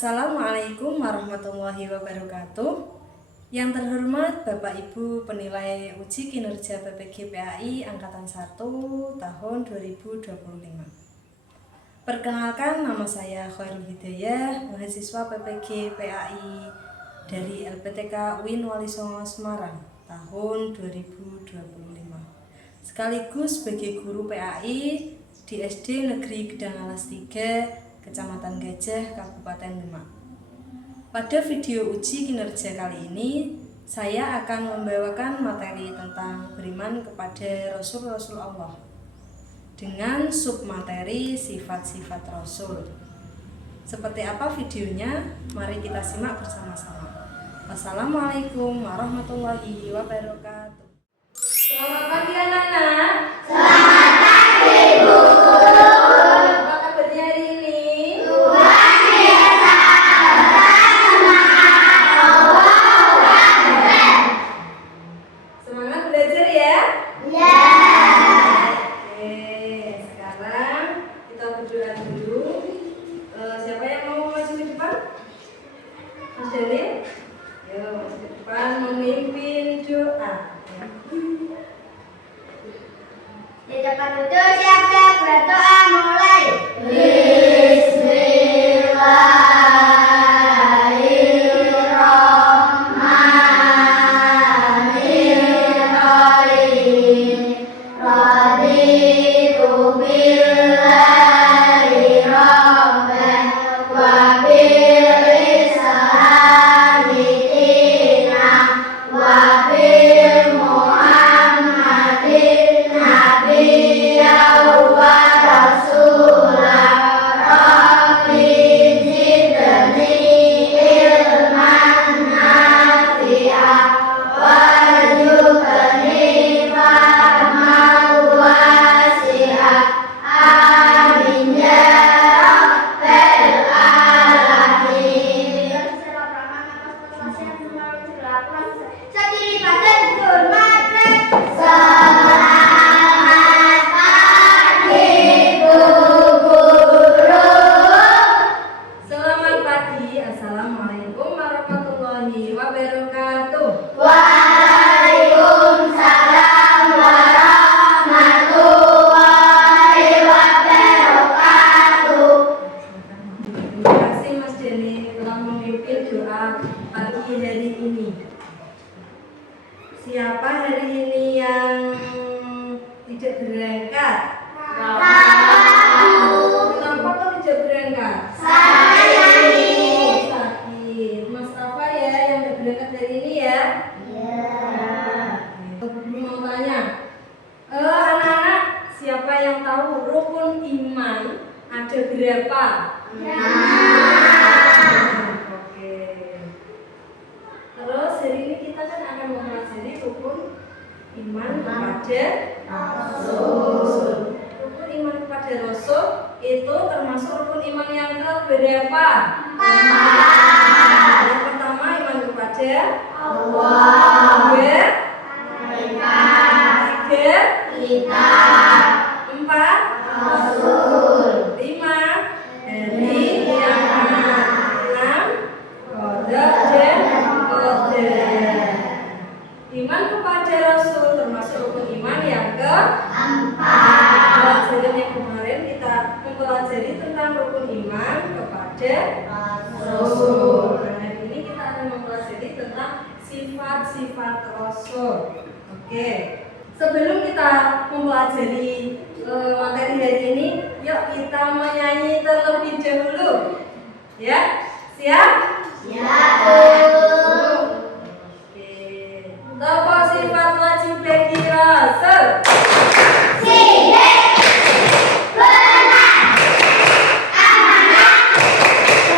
Assalamualaikum warahmatullahi wabarakatuh. Yang terhormat Bapak Ibu penilai uji kinerja PPG PAI Angkatan 1 tahun 2025. Perkenalkan, nama saya Khairul Hidayah, mahasiswa PPG PAI dari LPTK UIN Walisongo Semarang tahun 2025. Sekaligus sebagai guru PAI di SD Negeri Gedang Alas 3, Kecamatan Gajah, Kabupaten Demak. Pada video uji kinerja kali ini, saya akan membawakan materi tentang beriman kepada Rasul-Rasul Allah dengan submateri sifat-sifat Rasul. Seperti apa videonya? Mari kita simak bersama-sama. Wassalamualaikum warahmatullahi wabarakatuh. Selamat pagi anak-anak. Selamat pagi, Bu. Apa kabarnya hari ini? Semangat belajar ya? Ya. Oke, sekarang kita berdoa dulu. Siapa yang mau maju ke depan? Mas Dani? Yo, maju ke depan memimpin doa. Di tempat duduk siap-siap berdoa mulai. Bismillahirrahmanirrahim. Raditu billahi rabban wa bil islami dinan wa bil Muhammadin nabiyyan wa rasulan. Rabbi zidni ilman nafi'an warzuqni fahman wasi'an. Amin ya rabbal alamin. Sekali badan hormat. Selamat pagi, Bu Guru. Selamat pagi. Assalamualaikum warahmatullahi wabarakatuh. Waalaikumsalam warahmatullahi wabarakatuh. Terima kasih Mas Dani telah memimpin doa pagi hari ini. Siapa hari ini yang tidak berangkat? Kenapa kok tidak berangkat? Saya Sakit. Mas Rafa ya yang tidak berangkat hari ini ya. Guru mau tanya, anak-anak, siapa yang tahu rukun iman ada berapa? Oke. Terus hari ini kita kan akan mempelajari rukun iman kepada Rasul. Rukun iman kepada Rasul itu termasuk rukun iman yang keberapa? Yang pertama iman kepada Allah. Dua, tiga, Kita empat, Rasul. lima, hari kiamat, enam, qada dan qadar. Iman kepada Rasul termasuk rukun iman yang keempat. Pelajaran yang kemarin kita mempelajari tentang rukun iman kepada Rasul. Dan hari ini kita akan mempelajari tentang sifat-sifat Rasul. Oke. Sebelum kita mempelajari materi hari ini, yuk kita menyanyi terlebih dahulu. Ya, siap? Siap, Bu. Oke. Apa sifat wajib bagi Rasul? Sidik, benar, amanah,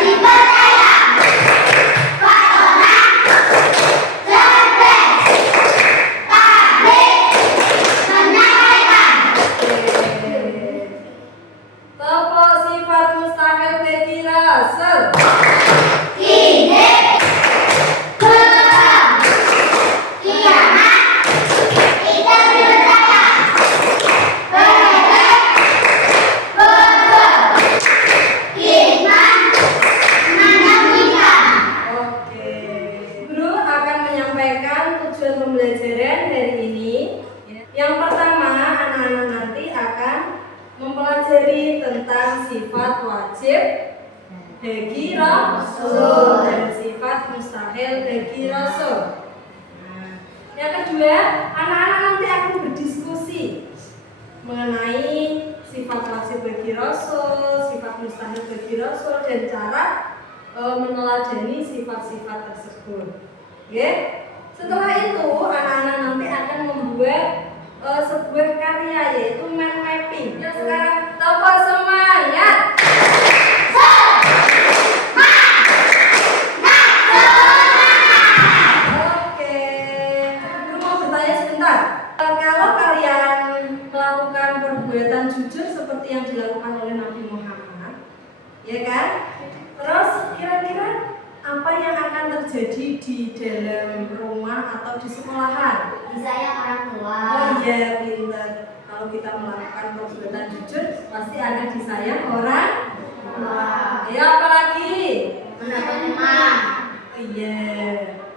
dipercaya, patonah, cerdas, tablik, menyampaikan. Apa sifat mustahil bagi Rasul? Sidik, Yang pertama, anak-anak nanti akan mempelajari tentang sifat wajib bagi Rasul dan sifat mustahil bagi Rasul. Nah, yang kedua, anak-anak nanti akan berdiskusi mengenai sifat wajib bagi Rasul, sifat mustahil bagi Rasul, dan cara meneladani sifat-sifat tersebut. Oke? Setelah itu, anak-anak nanti akan membuat sebuah karya, yaitu mind mapping. Yang sekarang tepuk semangat. Oke, aku mau bertanya sebentar. Kalau kalian melakukan perbuatan jujur seperti yang dilakukan oleh Nabi Muhammad, ya kan? Terus kira-kira apa yang akan terjadi di dalam rumah atau di sekolahan? Disayang orang tua. Oh iya, pintar. Kalau kita melakukan perbuatan jujur, pasti akan disayang orang. Ya, apalagi Mendapat teman. oh iya,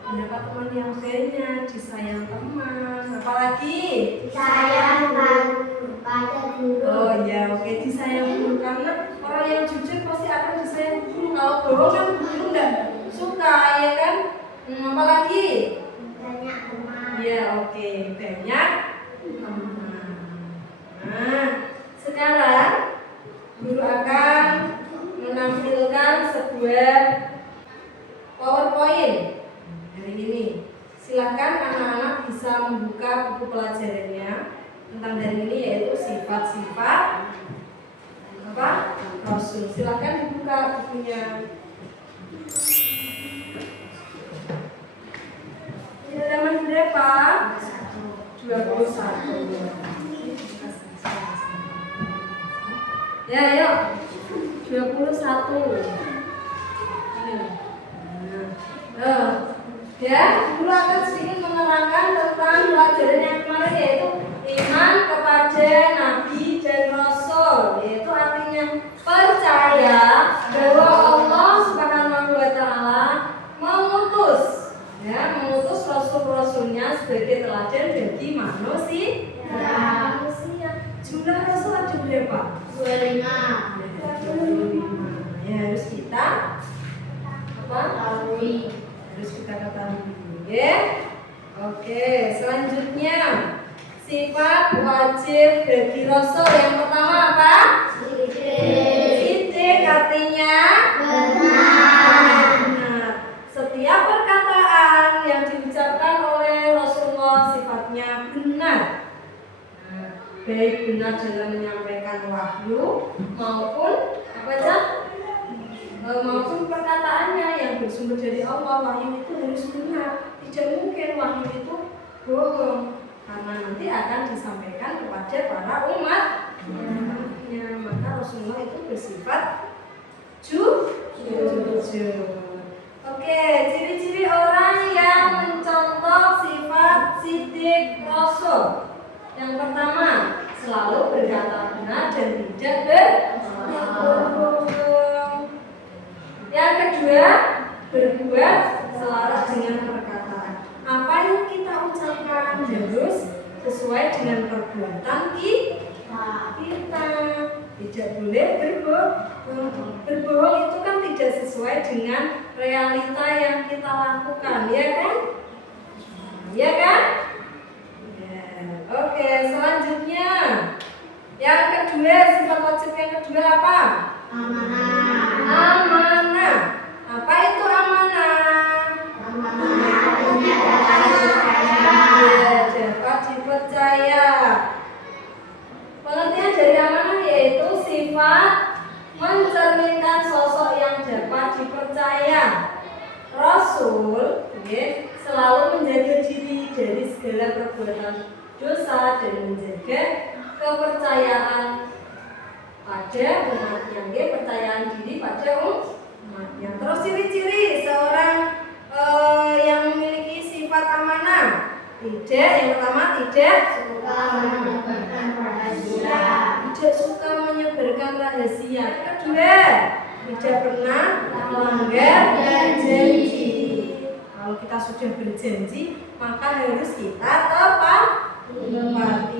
mendapat teman yang banyak, disayang teman. Apalagi Disayang pada guru. oh iya, oke, disayang guru, karena orang yang jujur pasti akan disayang guru. Kalau bohong kan guru nggak suka, ya kan? Apalagi Banyak teman. ya, oke, banyak teman. Nah, sekarang guru akan menampilkan sebuah PowerPoint hari ini. Silakan anak-anak bisa membuka buku pelajarannya tentang dari ini, yaitu sifat-sifat apa? Rasul. Silakan dibuka bukunya. Ini halaman berapa? 21. Ya, ayo. 21. Ya, guru akan sedikit menerangkan tentang pelajaran yang kemarin, yaitu iman kepada Nabi dan Rasul, yaitu artinya percaya bahwa Allah Subhanahu wa Ta'ala mengutus Rasul-Rasulnya sebagai teladan bagi manusia. Jumlah Rasul ada berapa? 25. Ya, harus kita apa? Harus kita ketahui, ya. Oke, selanjutnya sifat wajib bagi Rasul. Yang pertama apa? Sidik, artinya benar. Setiap perkataan yang diucapkan oleh Rasulullah sifatnya benar. Baik benar dalam menyampaikan wahyu maupun apa aja? Maupun perkataannya yang bersumber dari Allah. Wahyu itu harus benar, tidak mungkin wahyu itu bohong, karena nanti akan disampaikan kepada para umatnya. Maka Rasulullah itu bersifat jujur. Oke, ciri-ciri orang yang mencontoh sifat sidik Rasul. Yang pertama, selalu berkata benar dan tidak berbohong. Yang kedua, berbuat selaras dengan perkataan. Apa yang kita ucapkan harus sesuai dengan perbuatan kita. Tidak boleh berbohong. Berbohong itu kan tidak sesuai dengan realita yang kita lakukan, ya kan? Ya kan? Ya. Oke, selanjutnya yang kedua, sifat wajib yang kedua apa? Amanah. Apa itu amanah? Dapat dipercaya. Pengertian dari amanah yaitu sifat mencerminkan sosok yang dapat dipercaya. Rasul selalu menjaga diri dari segala perbuatan dosa dan menjaga kepercayaan pada umatnya, percayaan diri pada umatnya. Terus ciri-ciri seorang yang memiliki sifat amanah. Yang pertama tidak suka menyebarkan rahasia. Yang kedua, tidak pernah melanggar janji. Kalau kita sudah berjanji, maka harus kita tepati.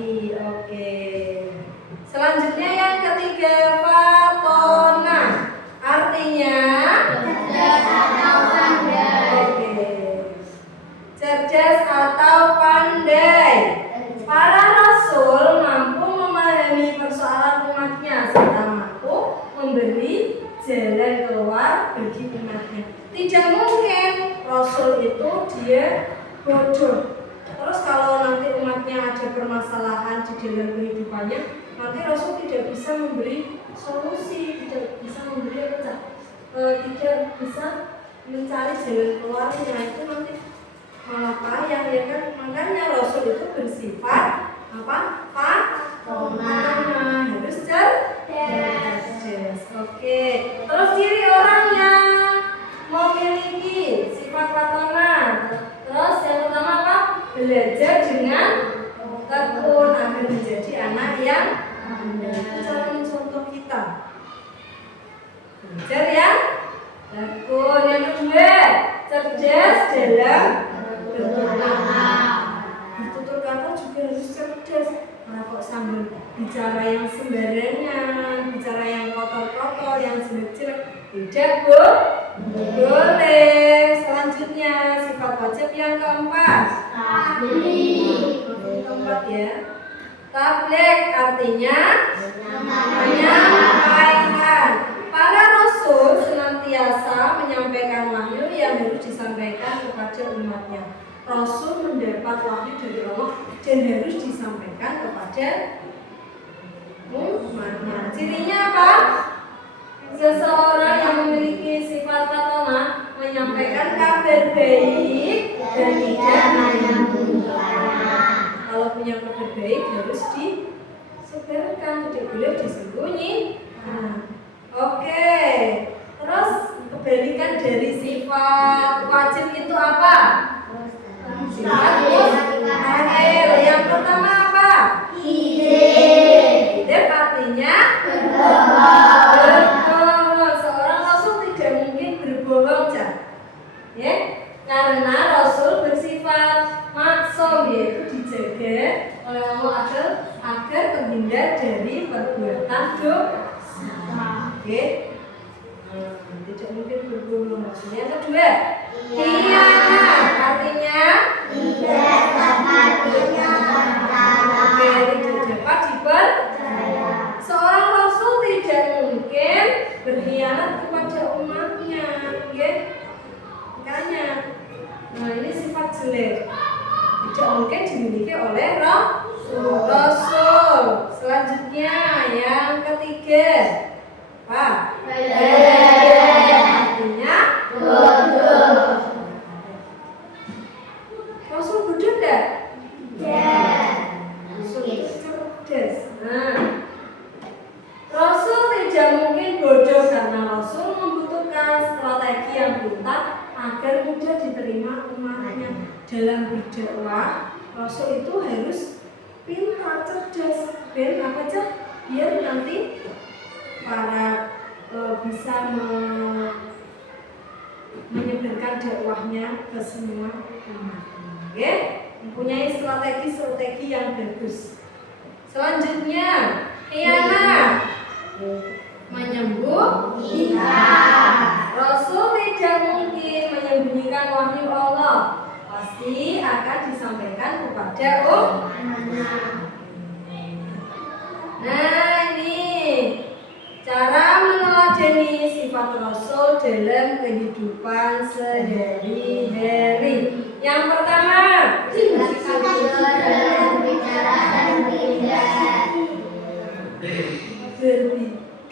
dalam kehidupannya, nanti Rasul tidak bisa memberi solusi, tidak bisa memberi tidak bisa mencari jalan keluarnya. Itu nanti malah payah, ya kan? Makanya Rasul itu bersifat apa? Harus cerdas. Oke. Terus ciri orang yang memiliki sifat patona. Terus yang pertama apa? Belajar dengan tekun agar menjadi anak yang benar. Itu cara mencontoh kita. Belajar yang tekun. Yang kedua, cerdas dalam bertutur kata. Bertutur kata juga harus cerdas. Nah, kok sambil bicara yang sembarangan, bicara yang kotor-kotor, yang jelek-jelek, tidak boleh. Selanjutnya sifat wajib yang keempat. Keempat ya. Tabligh artinya menyampaikan. Para rasul senantiasa menyampaikan wahyu yang harus disampaikan kepada umatnya. Rasul mendapat wahyu dari Allah dan harus disampaikan kepada umatnya. Cirinya apa? Seseorang yang memiliki sifat patona menyampaikan kabar baik dan tidak menyembunyikannya. Kalau punya kabar baik harus disebarkan, tidak boleh disembunyikan. Oke. Terus kebalikan dari sifat wajib itu apa? Sifat mustahil. Yang pertama apa? Hidup artinya berbohong. Seorang rasul tidak mungkin berbohong, ya, karena rasul bersifat maksum, yaitu dijaga oleh Allah agar terhindar dari perbuatan dosa. Oke. Tidak mungkin berbohong. Yang kedua, khianat artinya tidak dapat dipercaya. Seorang rasul tidak mungkin berkhianat kepada umatnya, ya. Makanya, nah ini sifat jelek tidak mungkin dimiliki oleh rasul. Selanjutnya yang ketiga, apa? Artinya bodoh. Rasul bodoh enggak? Rasul itu cerdas. Nah, Rasul tidak mungkin bodoh karena Rasul membutuhkan strategi yang pintar agar mudah diterima umatnya. Dalam berdakwah, Rasul itu harus pintar, cerdas, dan apa aja biar nanti para bisa menyebarkan dakwahnya ke semua umat. Oke, mempunyai strategi yang bagus. Selanjutnya, khianat menyembunyikan. Rasul tidak mungkin menyembunyikan wahyu Allah. Pasti akan disampaikan kepada umatnya. Nah, ini cara meneladani sifat Rasul dalam kehidupan sehari-hari. Yang pertama,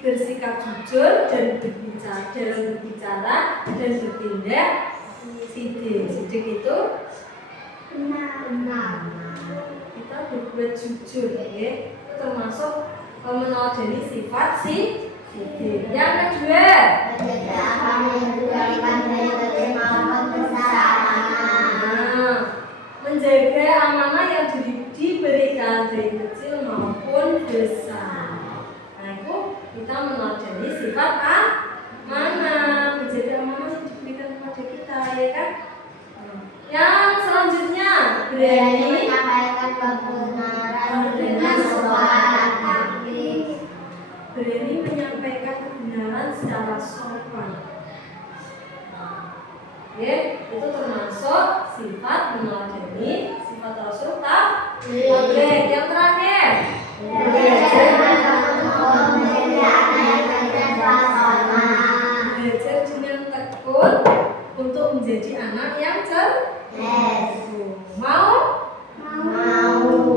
bersikap jujur dan berbicara dan bertindak sidik itu benar. Kita berbuat jujur, ya. Termasuk meneladani sifat sidik. Yang kedua, menjaga amanah yang diberikan dari kecil maupun besar. Nah, itu kita meneladani sifat amanah, menjaga amanah yang diberikan kepada kita, ya kan? Yang selanjutnya, berani menyampaikan kebenaran dengan sopan. Berani menyampaikan kebenaran secara sopan. Ya, itu termasuk sifat meneladani sifat Rasul tabligh. Yang terakhir, belajar dengan tekun untuk menjadi anak yang cerdas. Mau?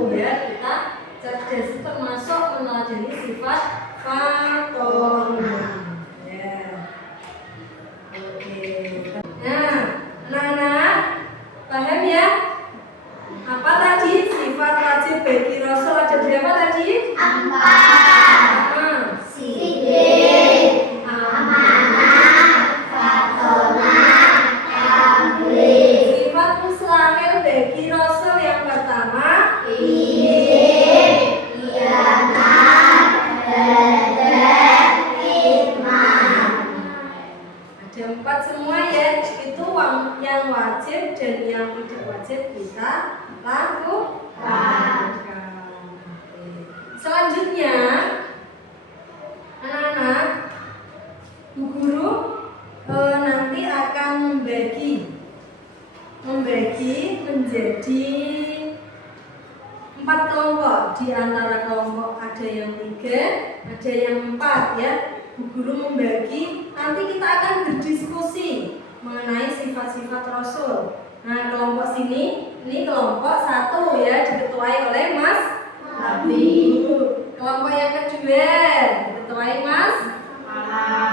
Ya, kita cerdas. sifat fatona. Ya. Oke. Nah, anak-anak paham ya? Apa tadi sifat wajib bagi Rasul ada berapa tadi? 4. Sidik, amanah, fatona, tabligh. Sifat mustahil bagi Rasul yang pertama Idik, khianat, gadar, hikmah. ada 4 semua ya. Itu yang wajib dan yang tidak wajib kita lakukan. Selanjutnya, anak-anak, Bu Guru nanti akan membagi menjadi 4 kelompok. Di antara kelompok ada yang 3, ada yang 4 ya. Bu Guru membagi, nanti kita akan berdiskusi mengenai sifat-sifat Rasul. Nah, kelompok sini, ini kelompok 1 ya, diketuai oleh Mas Nabi. Kelompok yang kedua diketuai Mas.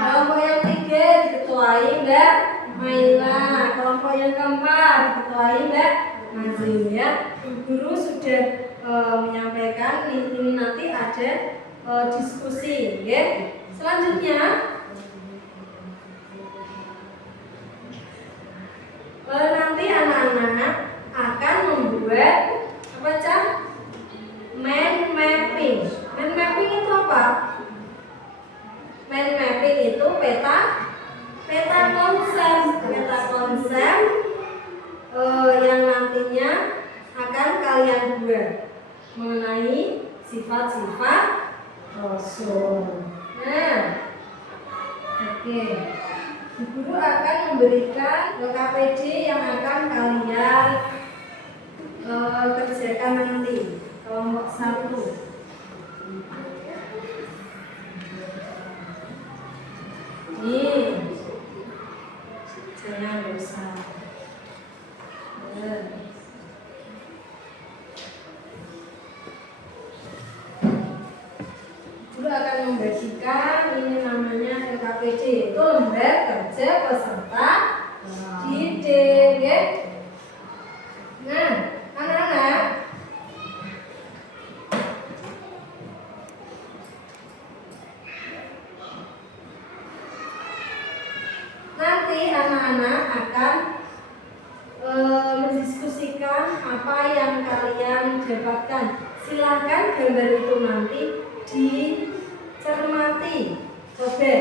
Kelompok yang 3 diketuai Mbak Maila. Kelompok yang keempat diketuai Mbak Mazim ya. Guru sudah menyampaikan ini nanti ada diskusi ya. Selanjutnya nanti anak-anak akan membuat apa Cak? Mind mapping. Mind mapping itu apa? Mind mapping itu peta konsep yang nantinya akan kalian buat mengenai sifat-sifat Rasul. Nah, oke. Guru akan memberikan KPD yang akan kalian kerjakan nanti. Kelompok 1. Nih, jangan besar. Guru akan membagikan ini namanya LKPD, itu lembar kerja peserta didik ya. Nah, anak-anak, nanti anak-anak akan mendiskusikan apa yang kalian dapatkan. Silahkan gambar itu nanti dicermati. Coba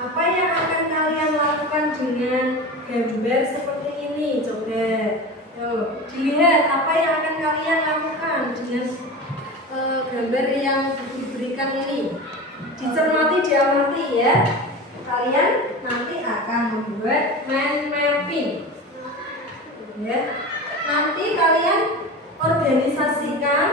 apa yang akan kalian lakukan dengan gambar seperti ini? Coba dilihat apa yang akan kalian lakukan dengan gambar yang diberikan ini. Dicermati, diamati ya. Kalian nanti akan membuat mind mapping. Ya. Nanti kalian organisasikan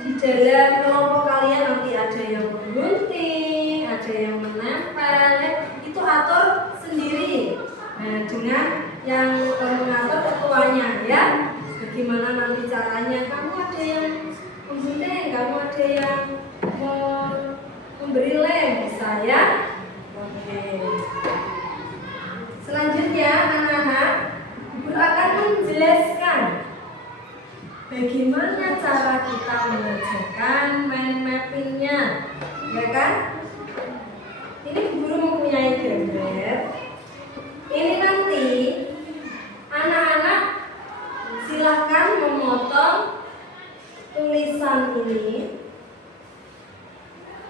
di dalam kelompok kalian, nanti ada yang menggunting, ada yang menempel ya. Itu atur sendiri. Nah, dengan yang mengatur ketuanya ya. Bagaimana nanti caranya? Kamu ada yang menggunting, kamu ada yang memberi lem, bisa ya. Oke. Selanjutnya anak-anak, Guru akan menjelaskan bagaimana cara kita mengerjakan mind mappingnya, ya kan? Ini Guru mempunyai gambar. Ini nanti anak-anak silahkan memotong tulisan ini,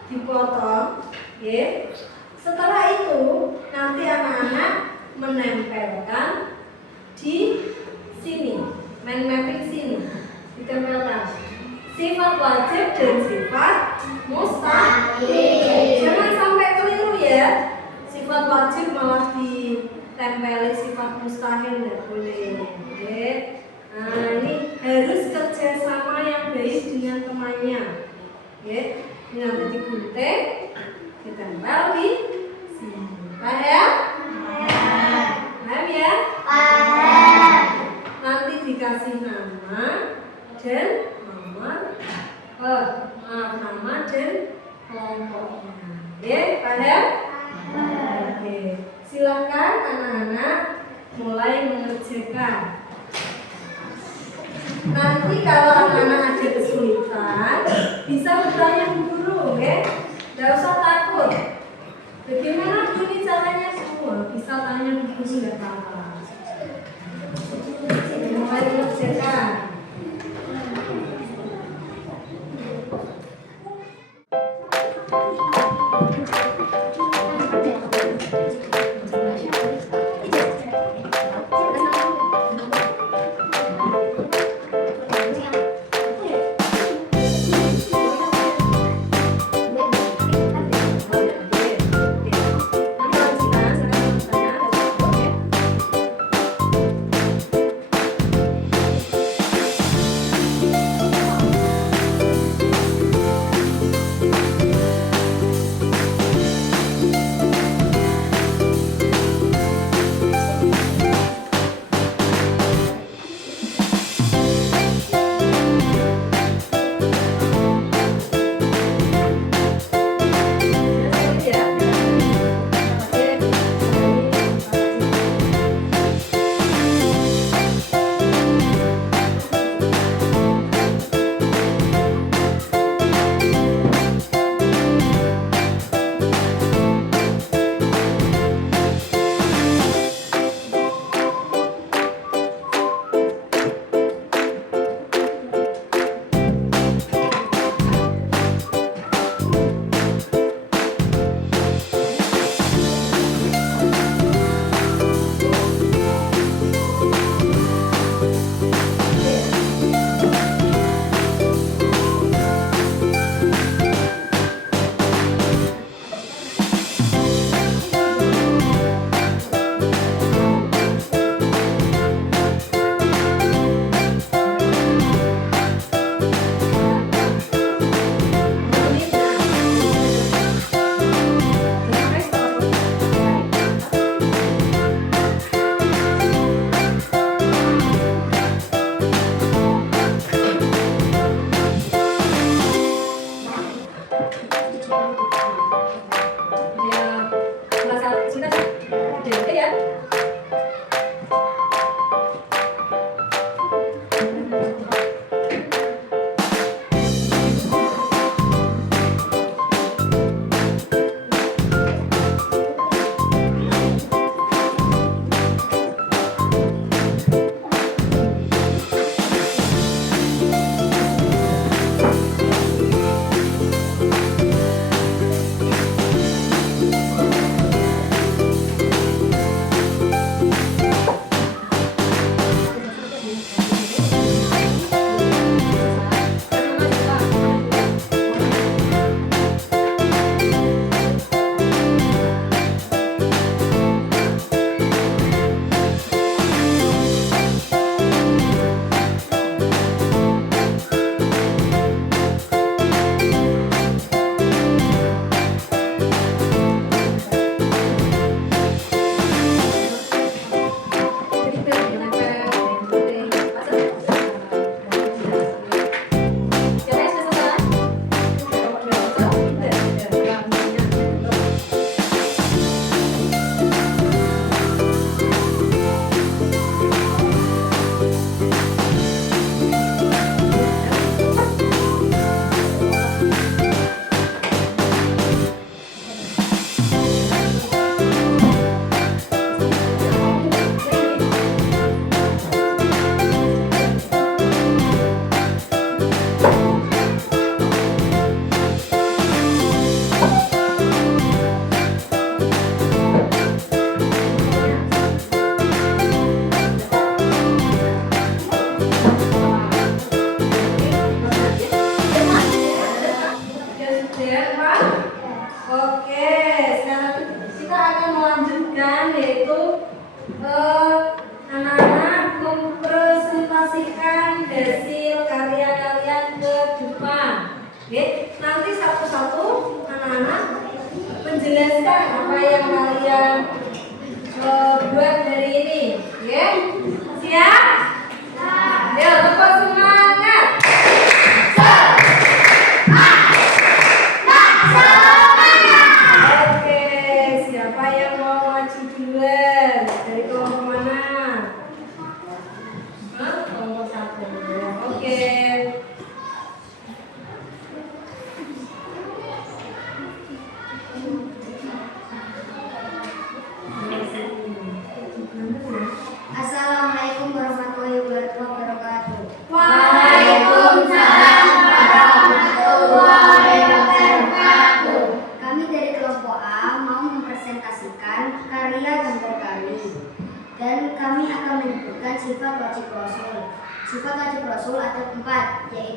dipotong, ya. Setelah itu nanti anak-anak menempelkan di sini, mind mapping sini, ditempelkan sifat wajib dan sifat mustahil. Jangan sampai keliru ya. Sifat wajib malah ditempeli sifat mustahil, tidak boleh. Oke. Nah, ini harus kerjasama yang baik dengan temannya. Oke. Ini nanti digunting, ditempel di sini. Paham? Paham ya? Paham. Nanti dikasih nama dan nomor nama dan kelompoknya. Oke, paham? Oke, silakan anak-anak mulai mengerjakan. Nanti kalau anak-anak ada kesulitan, bisa bertanya ke guru, oke? Gak usah takut. Bagaimana ini caranya semua? Bisa tanya ke guru, nggak apa-apa. Mulai mengerjakan. menjelaskan apa yang kalian buat hari ini, ya? Siap? Ya, tepuk semangat.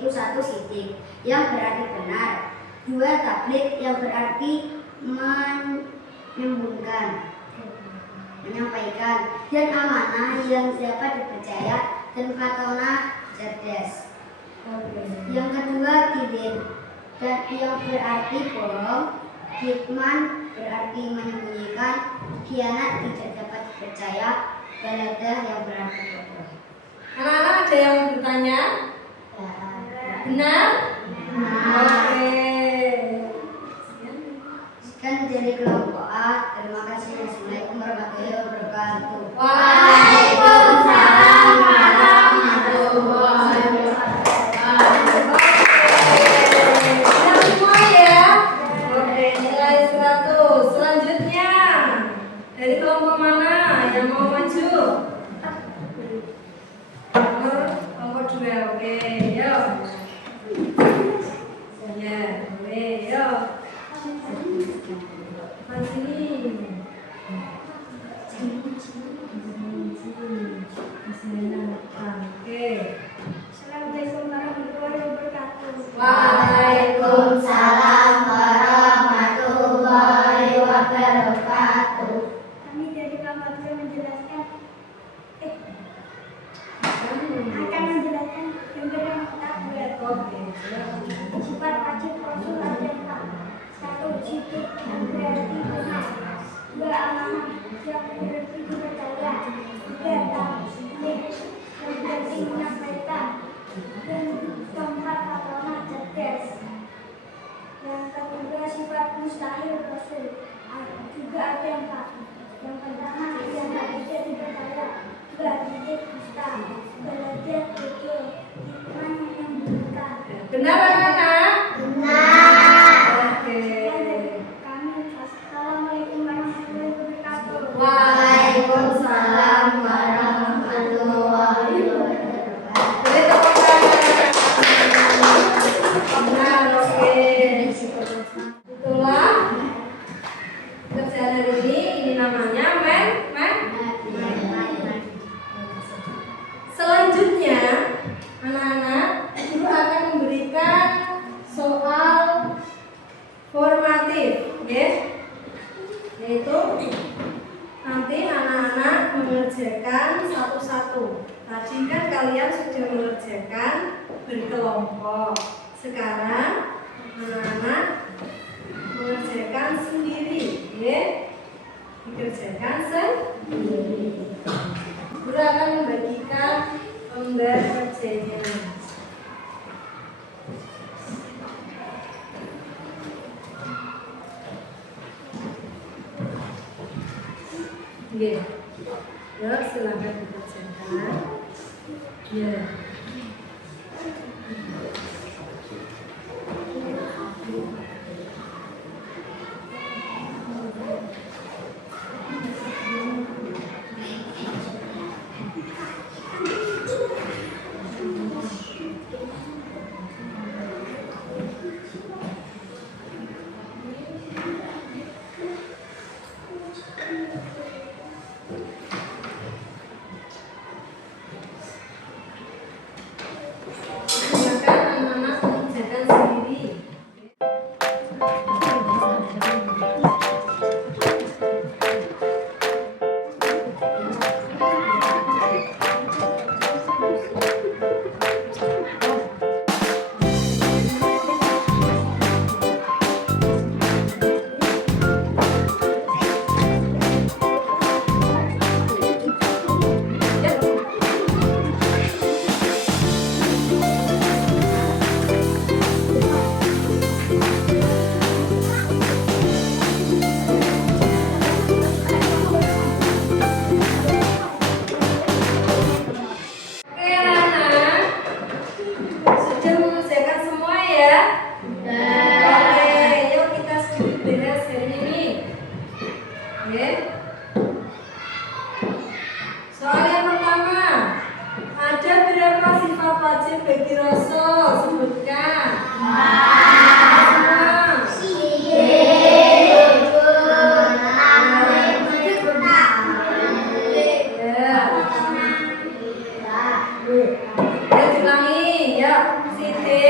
yaitu 1 sidik yang berarti benar, 2 tablik yang berarti menyambungkan, menyampaikan, dan amanah yang dapat dipercaya, dan katona cerdas. Yang kedua kidin, dan yang berarti bohong, kitman berarti menyembunyikan, khianat tidak dapat dipercaya, baladah yang berarti bodoh. Anak-anak ada yang bertanya? Benar? Oke. Sekian dari kelompok A. Terima kasih. Assalamualaikum warahmatullahi wabarakatuh. Waalaikumsalam warahmatullahi wabarakatuh. Benar semua ya? Oke, nilai 100. Selanjutnya dari kelompok mana yang mau maju? Kelompok 2. Oke, yuk. Ya, boleh, yuk. Sini. Oke. Assalamualaikum warahmatullahi wabarakatuh. Waalaikumsalam warahmatullahi wabarakatuh. Kami dari kelompok 2 menjelaskan akan menjelaskan gambar yang tak bulat. Oke. Sifat wajib Rasul adalah 1 sidik yang berarti benar, 2 amanah yang berarti dipercaya, 3 tablik yang berarti menyampaikan, dan keempat katona cerdas. Yang kedua sifat mustahil Rasul juga ada 4. Yang pertama yang tidak dipercaya, 2 titik dusta, belajar betul, hikmah menyembunyikan. Benar anak-anak? Oke. Kami Assalamualaikum warahmatullahi wabarakatuh. Waalaikumsalam warahmatullahi wabarakatuh. Jadi tepuk tangan. Benar, oke. Itulah kerjaan hari ini namanya Selanjutnya, anak-anak, guru akan memberikan soal formatif, ya. Yaitu nanti anak-anak mengerjakan satu-satu. Tadi kan kalian sudah mengerjakan berkelompok. Sekarang anak-anak mengerjakan sendiri, ya. Dikerjakan sendiri. Guru akan membagikan lembar kerjanya. Ya, silakan dikerjakan. Ya. Siti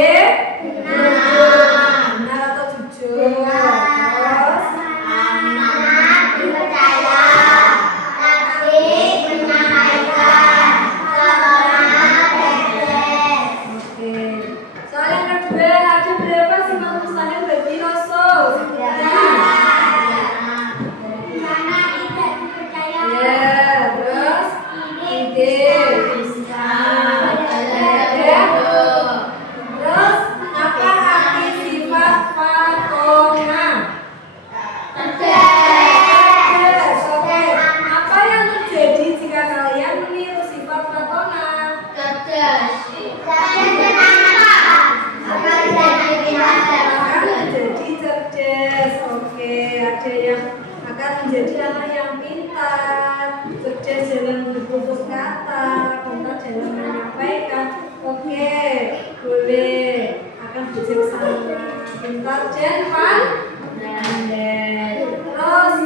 bijaksana, pintar, dan pandai. Terus,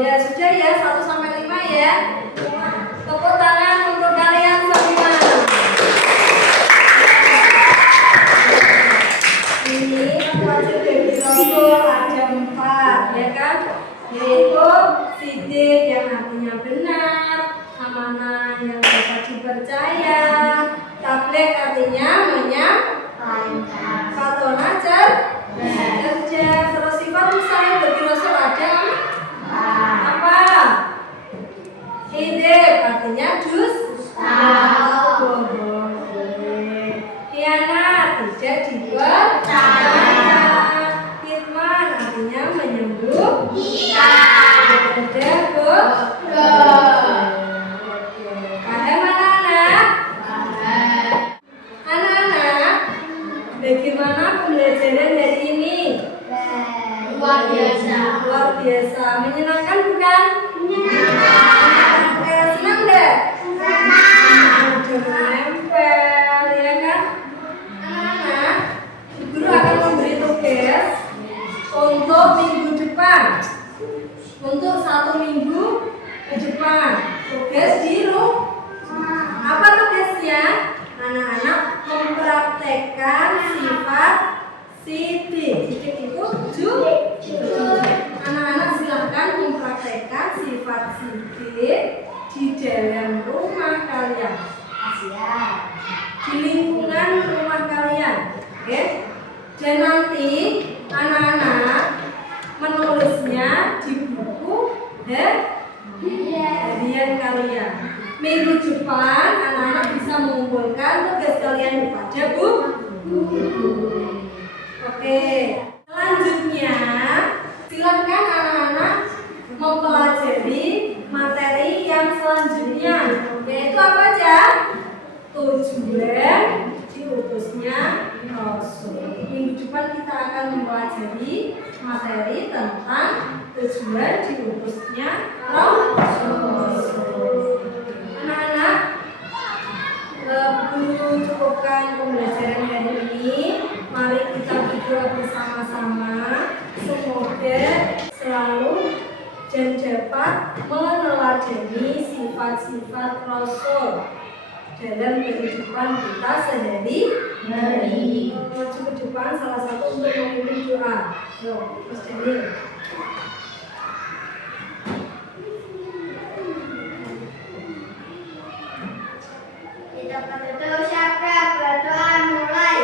ya sudah ya 1 sampai 5 ya. Tepuk tangan untuk kalian semua. Ini wajib bagi Rasul ada 4 ya kan, yaitu sidik yang artinya benar, amanah yang dapat dipercaya, tabligh artinya menyampaikan, fatona kerja. Terus sifat mustahil bagi Rasul ada apa? Hidup artinya dusta, khianat tidak dipercaya, kitman artinya menyembunyikan, ada paham anak-anak? Anak-anak, bagaimana pembelajaran hari ini? Luar biasa. Luar biasa, menyenangkan bukan? Senang deh? Senang. Nempel ya kan? Anak-anak, guru akan memberi tugas untuk minggu depan, untuk 1 minggu ke depan. Tugas di rumah. Apa tugasnya? Anak-anak mempraktekkan sifat sidik. Sidik itu jujur. Anak-anak silahkan mempraktekkan sifat sidik di dalam rumah kalian, di lingkungan rumah kalian, oke? Dan nanti anak-anak menulisnya di buku harian kalian. Minggu depan anak-anak bisa mengumpulkan tugas kalian pada buku. Oke, selanjutnya silakan anak-anak mempelajari materi yang selanjutnya, yaitu apa aja? Tujuan diutusnya Rasul. Minggu depan kita akan mempelajari materi tentang tujuan diutusnya Rasul. Anak-anak, guru cukupkan pembelajaran hari ini. Mari kita berdoa bersama-sama. Semoga selalu dan dapat meneladani sifat-sifat Rasul dalam kehidupan kita sehari-hari. Maju ke depan, salah satu untuk memimpin doa. Yuk, Mas Daniel. Kita berdoa, siapa berdoa mulai.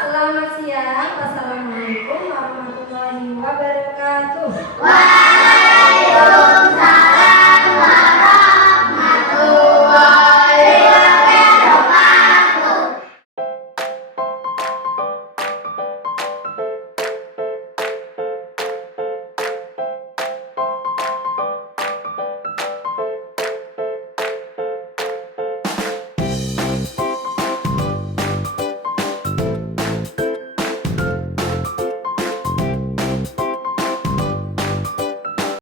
Selamat siang, wassalamualaikum warahmatullahi wabarakatuh.